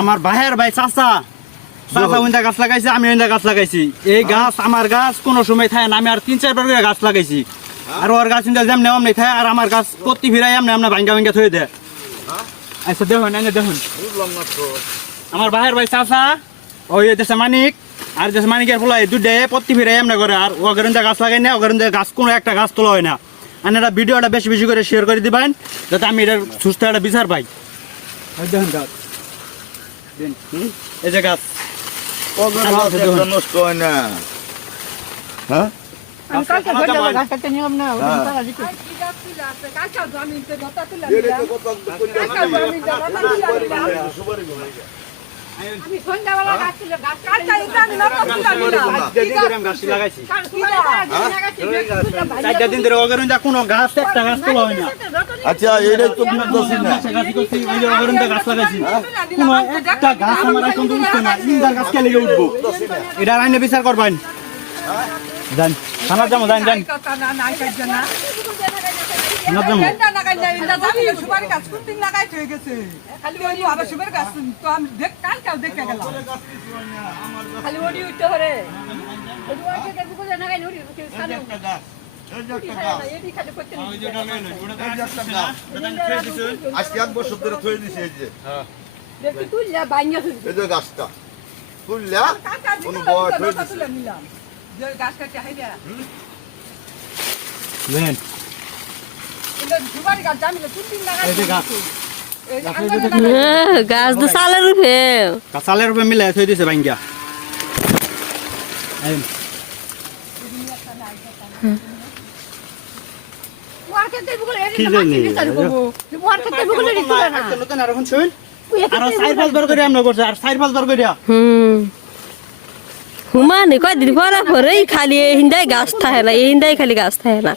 আমার ভাইয়ের ভাই চাচা ওইটা গাছ লাগাইছে, আমি ওইটা গাছ লাগাইছি। এই গাছ আমার গাছ কোনো সময় থাকে না, আমি আর 3-4 বার করে গাছ লাগাইছি। আর ওর গাছ যেমন নেই থাকে, আর আমার গাছ প্রতি ফিরাই এমনি ভাঙ্গা ভাঙ্গা থয়ে দেয়। আচ্ছা দেখুন, দেখুন আমার ভাইয়ের ভাই চাচা ওই দেশে মানিক, আর দেশে মানিকের ফলে দুধে প্রতি ফিরাই এমনি করে। আর ওগের গাছ লাগাই না, ওগের গাছ কোনো একটা গাছ তোলা হয় না। আর এটা ভিডিওটা বেশি বেশি করে শেয়ার করে দিবেন, যাতে আমি এটার সুস্থ একটা বিচার পাই। দেখুন গাছ, এই যে গাছ নষ্ট হয় না। হ্যাঁ আচ্ছা, এটাই তো বুঝতেছি না। এটা আইনে বিচার করবেন। যান থানা যাবো, যান যান আজকে 1 বছর ধরে থয়ে দিছে। এই যে গাছটা তুললা কোন বড় থয়ে দিছে। গাছ তো চালের রূপে মিলে থয়ে দিছে ভাঙ্গা। হুমানে কয়দিন পরে পরে খালি হিন্দাই গাছ থাকে না, এই হিন্দাই খালি গাছ থাকে না।